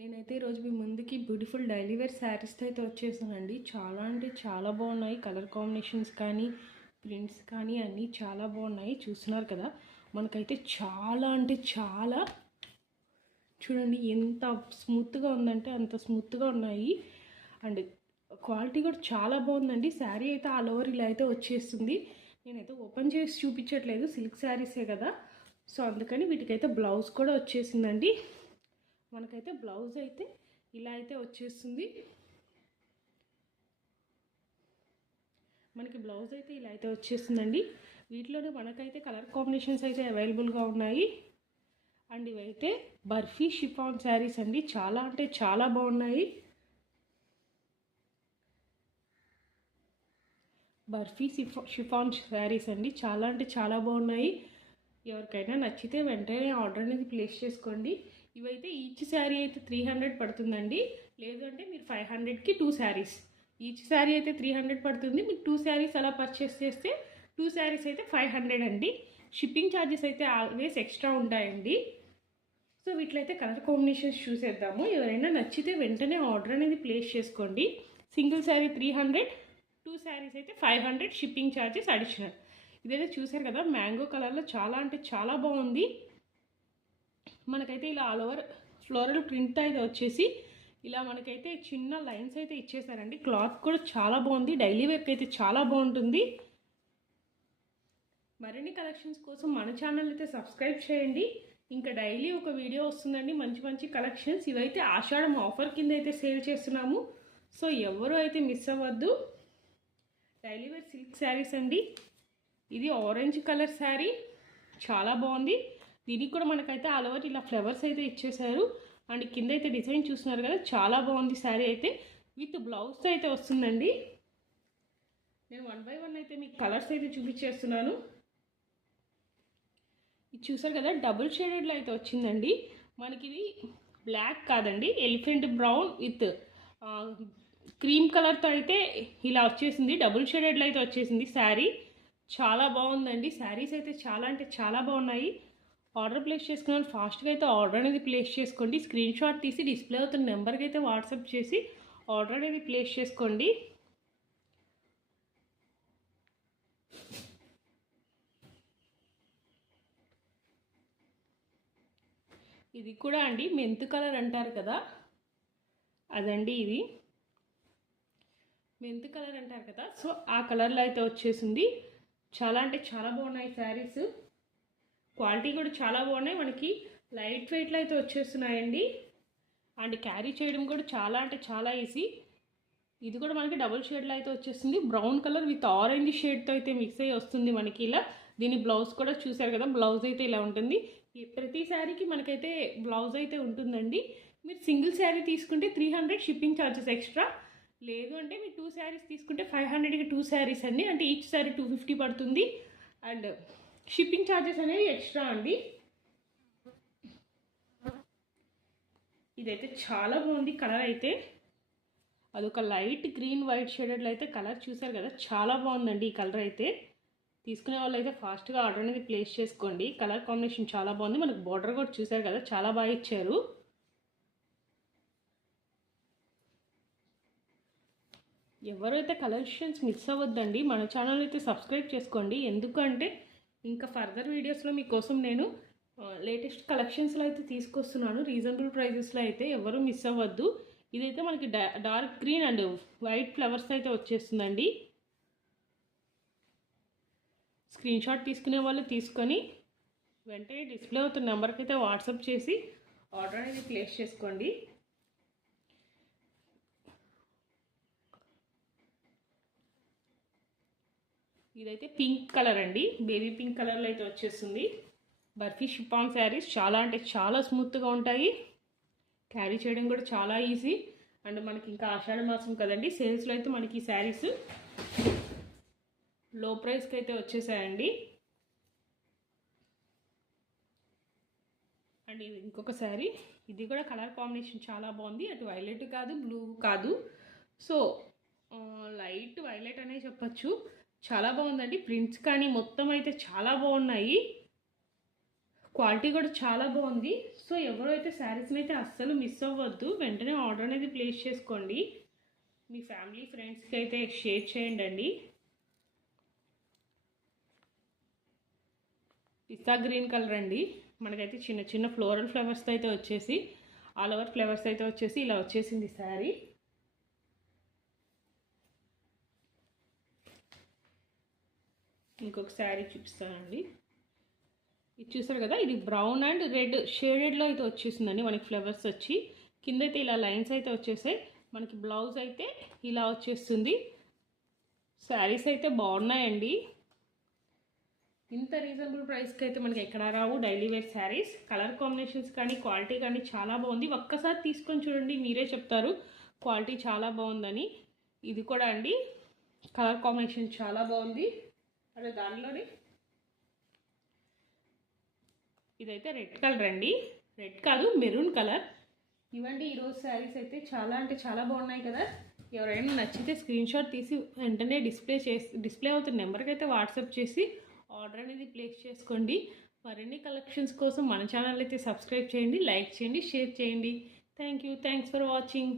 నేనైతే ఈరోజు మీ ముందుకి బ్యూటిఫుల్ డైలీ వేర్ శారీస్తో అయితే వచ్చేసానండి. చాలా అంటే చాలా బాగున్నాయి. కలర్ కాంబినేషన్స్ కానీ ప్రింట్స్ కానీ అన్నీ చాలా బాగున్నాయి. చూస్తున్నారు కదా, మనకైతే చాలా అంటే చాలా చూడండి ఎంత స్మూత్గా ఉందంటే అంత స్మూత్గా ఉన్నాయి. అండ్ క్వాలిటీ కూడా చాలా బాగుందండి. శారీ అయితే ఆల్ ఓవర్ ఇలా అయితే వచ్చేస్తుంది. నేనైతే ఓపెన్ చేసి చూపించట్లేదు, సిల్క్ శారీసే కదా, సో అందుకని వీటికైతే బ్లౌజ్ కూడా వచ్చేసిందండి. మనకైతే బ్లౌజ్ అయితే ఇలా అయితే వచ్చేస్తుంది. మనకి బ్లౌజ్ అయితే ఇలా అయితే వచ్చేస్తుందండి. వీటిలోనే మనకైతే కలర్ కాంబినేషన్స్ అయితే అవైలబుల్గా ఉన్నాయి. అండ్ ఇవైతే బర్ఫీ షిఫాన్ శారీస్ అండి. చాలా అంటే చాలా బాగున్నాయి. బర్ఫీ షిఫాన్ శారీస్ అండి. చాలా అంటే చాలా బాగున్నాయి. ఎవరికైనా నచ్చితే వెంటనే ఆర్డర్ అనేది ప్లేస్ చేసుకోండి. ఇవైతే ఈచ్ శారీ అయితే 300 పడుతుందండి. లేదు అంటే మీరు 500కి 2 శారీస్. ఈచ్ శారీ అయితే 300 పడుతుంది. మీరు 2 శారీస్ అలా పర్చేస్ చేస్తే 2 శారీస్ అయితే 500 అండి. షిప్పింగ్ ఛార్జెస్ అయితే ఆల్వేస్ ఎక్స్ట్రా ఉంటాయండి. సో వీటిలో కలర్ కాంబినేషన్స్ చూసేద్దాము. ఎవరైనా నచ్చితే వెంటనే ఆర్డర్ అనేది ప్లేస్ చేసుకోండి. సింగిల్ శారీ 300, 2 శారీస్ అయితే 500 షిప్పింగ్ ఛార్జెస్ అడిషనల్. ఇదైతే చూసారు కదా, మ్యాంగో కలర్లో చాలా అంటే చాలా బాగుంది. మనకైతే ఇలా ఆల్ ఓవర్ ఫ్లోరల్ ప్రింట్ అయితే వచ్చేసి ఇలా మనకైతే చిన్న లైన్స్ అయితే ఇచ్చేసారండి. క్లాత్ కూడా చాలా బాగుంది. డైలీ వేర్కి అయితే చాలా బాగుంటుంది. మరిన్ని కలెక్షన్స్ కోసం మన ఛానల్ అయితే సబ్స్క్రైబ్ చేయండి. ఇంకా డైలీ ఒక వీడియో వస్తుందండి, మంచి మంచి కలెక్షన్స్. ఇవైతే ఆషాఢం ఆఫర్ కింద అయితే సేల్ చేస్తున్నాము, సో ఎవరు అయితే మిస్ అవ్వద్దు. డైలీ వేర్ సిల్క్ శారీస్ అండి. ఇది ఆరెంజ్ కలర్ శారీ, చాలా బాగుంది. దీనికి కూడా మనకైతే ఆల్ ఓవర్ ఇలా ఫ్లవర్స్ అయితే ఇచ్చేసారు. అండ్ కింద అయితే డిజైన్ చూస్తున్నారు కదా, చాలా బాగుంది. శారీ అయితే విత్ బ్లౌజ్తో అయితే వస్తుందండి. నేను 1 బై 1 అయితే మీకు కలర్స్ అయితే చూపించేస్తున్నాను. ఇది చూసారు కదా, డబుల్ షేడెడ్లో అయితే వచ్చిందండి. మనకి ఇది బ్లాక్ కాదండి, ఎలిఫెంట్ బ్రౌన్ విత్ క్రీమ్ కలర్తో అయితే ఇలా వచ్చేసింది. డబుల్ షేడెడ్లో అయితే వచ్చేసింది శారీ. చాలా బాగుందండి. శారీస్ అయితే చాలా అంటే చాలా బాగున్నాయి. ఆర్డర్ ప్లేస్ చేసుకున్నాను. ఫాస్ట్గా అయితే ఆర్డర్ అనేది ప్లేస్ చేసుకోండి. స్క్రీన్ షాట్ తీసి డిస్ప్లే అవుతున్న నెంబర్కి అయితే వాట్సాప్ చేసి ఆర్డర్ అనేది ప్లేస్ చేసుకోండి. ఇది కూడా అండి మెంతు కలర్ అంటారు కదా, అదండి. ఇది మెంతు కలర్ అంటారు కదా, సో ఆ కలర్లో అయితే వచ్చేసింది. చాలా అంటే చాలా బాగున్నాయి శారీస్. క్వాలిటీ కూడా చాలా బాగున్నాయి. మనకి లైట్ వెయిట్లో అయితే వచ్చేస్తున్నాయండి. అండ్ క్యారీ చేయడం కూడా చాలా అంటే చాలా ఈజీ. ఇది కూడా మనకి డబుల్ షేడ్లో అయితే వచ్చేస్తుంది. బ్రౌన్ కలర్ విత్ ఆరెంజ్ షేడ్తో అయితే మిక్స్ అయ్యి వస్తుంది మనకి ఇలా. దీని బ్లౌజ్ కూడా చూసారు కదా, బ్లౌజ్ అయితే ఇలా ఉంటుంది. ప్రతి శారీకి మనకైతే బ్లౌజ్ అయితే ఉంటుందండి. మీరు సింగిల్ శారీ తీసుకుంటే 300 షిప్పింగ్ ఛార్జెస్ ఎక్స్ట్రా. లేదు అంటే మీరు 2 శారీస్ తీసుకుంటే 500కి 2 శారీస్ అండి. అంటే ఈచ్ శారీ 250 పడుతుంది. అండ్ షిప్పింగ్ ఛార్జెస్ అనేవి ఎక్స్ట్రా అండి. ఇదైతే చాలా బాగుంది. కలర్ అయితే అదొక లైట్ గ్రీన్ వైట్ షేడెడ్లో అయితే కలర్ చూసారు కదా, చాలా బాగుందండి. ఈ కలర్ అయితే తీసుకునే వాళ్ళు అయితే ఫాస్ట్గా ఆర్డర్ అనేది ప్లేస్ చేసుకోండి. కలర్ కాంబినేషన్ చాలా బాగుంది. మనకు బార్డర్ కూడా చూసారు కదా, చాలా బాగా ఇచ్చారు. ఎవరైతే కలెక్షన్స్ మిస్ అవ్వద్దండి, మన ఛానల్ అయితే సబ్స్క్రైబ్ చేసుకోండి. ఎందుకంటే ఇంకా ఫర్దర్ వీడియోస్లో మీకోసం నేను లేటెస్ట్ కలెక్షన్స్లో అయితే తీసుకొస్తున్నాను. రీజనబుల్ ప్రైజెస్లో అయితే ఎవరు మిస్ అవ్వద్దు. ఇదైతే మనకి dark green and white flowers అయితే వచ్చేస్తుందండి. స్క్రీన్ షాట్ తీసుకునే వాళ్ళు తీసుకొని వెంటనే డిస్ప్లే అవుతున్న నెంబర్కి అయితే వాట్సాప్ చేసి ఆర్డర్ అనేది ప్లేస్ చేసుకోండి. ఇదైతే పింక్ కలర్ అండి, బేబీ పింక్ కలర్లో అయితే వచ్చేస్తుంది. బర్ఫీ షిఫాన్ శారీస్ చాలా అంటే చాలా స్మూత్గా ఉంటాయి. క్యారీ చేయడం కూడా చాలా ఈజీ. అండ్ మనకి ఇంకా ఆషాఢ మాసం కదండి, సేల్స్లో అయితే మనకి ఈ శారీస్ లో ప్రైస్కి అయితే వచ్చేసాయండి. అండ్ ఇది ఇంకొక శారీ. ఇది కూడా కలర్ కాంబినేషన్ చాలా బాగుంది. అటు వైలెట్ కాదు, బ్లూ కాదు, సో లైట్ వైలెట్ అనే చెప్పచ్చు. చాలా బాగుందండి. ప్రింట్స్ కానీ మొత్తం అయితే చాలా బాగున్నాయి. క్వాలిటీ కూడా చాలా బాగుంది. సో ఎవరైతే శారీస్ని అయితే అస్సలు మిస్ అవ్వద్దు, వెంటనే ఆర్డర్ అనేది ప్లేస్ చేసుకోండి. మీ ఫ్యామిలీ ఫ్రెండ్స్కి అయితే షేర్ చేయండి అండి. పిస్తా గ్రీన్ కలర్ అండి. మనకైతే చిన్న చిన్న ఫ్లోరల్ ఫ్లవర్స్తో అయితే వచ్చేసి, ఆల్ ఓవర్ ఫ్లవర్స్ అయితే వచ్చేసి ఇలా వచ్చేసింది శారీ. ఇంకొక శారీ చూపిస్తానండి. ఇది చూసారు కదా, ఇది బ్రౌన్ అండ్ రెడ్ షేడెడ్లో అయితే వచ్చేసిందండి. మనకి ఫ్లవర్స్ వచ్చి కింద అయితే ఇలా లైన్స్ అయితే వచ్చేసాయి. మనకి బ్లౌజ్ అయితే ఇలా వచ్చేస్తుంది. శారీస్ అయితే బాగున్నాయండి. ఇంత రీజనబుల్ ప్రైస్కి అయితే మనకి ఎక్కడ రావు daily wear sarees. Colour combinations కానీ క్వాలిటీ కానీ చాలా బాగుంది. ఒక్కసారి తీసుకొని చూడండి, మీరే చెప్తారు క్వాలిటీ చాలా బాగుందని. ఇది కూడా అండి కలర్ కాంబినేషన్ చాలా బాగుంది. అదే దానిలోనే ఇదైతే రెడ్ కలర్ అండి, రెడ్ కాదు మెరూన్ కలర్. ఇవండి ఈరోజు శారీస్ అయితే చాలా అంటే చాలా బాగున్నాయి కదా. ఎవరైనా నచ్చితే స్క్రీన్ షాట్ తీసి వెంటనే డిస్ప్లే అవుతున్న నెంబర్కి అయితే వాట్సాప్ చేసి ఆర్డర్ అనేది ప్లేస్ చేసుకోండి. మరిన్ని కలెక్షన్స్ కోసం మన ఛానల్ అయితే సబ్స్క్రైబ్ చేయండి, లైక్ చేయండి, షేర్ చేయండి. Thanks for watching.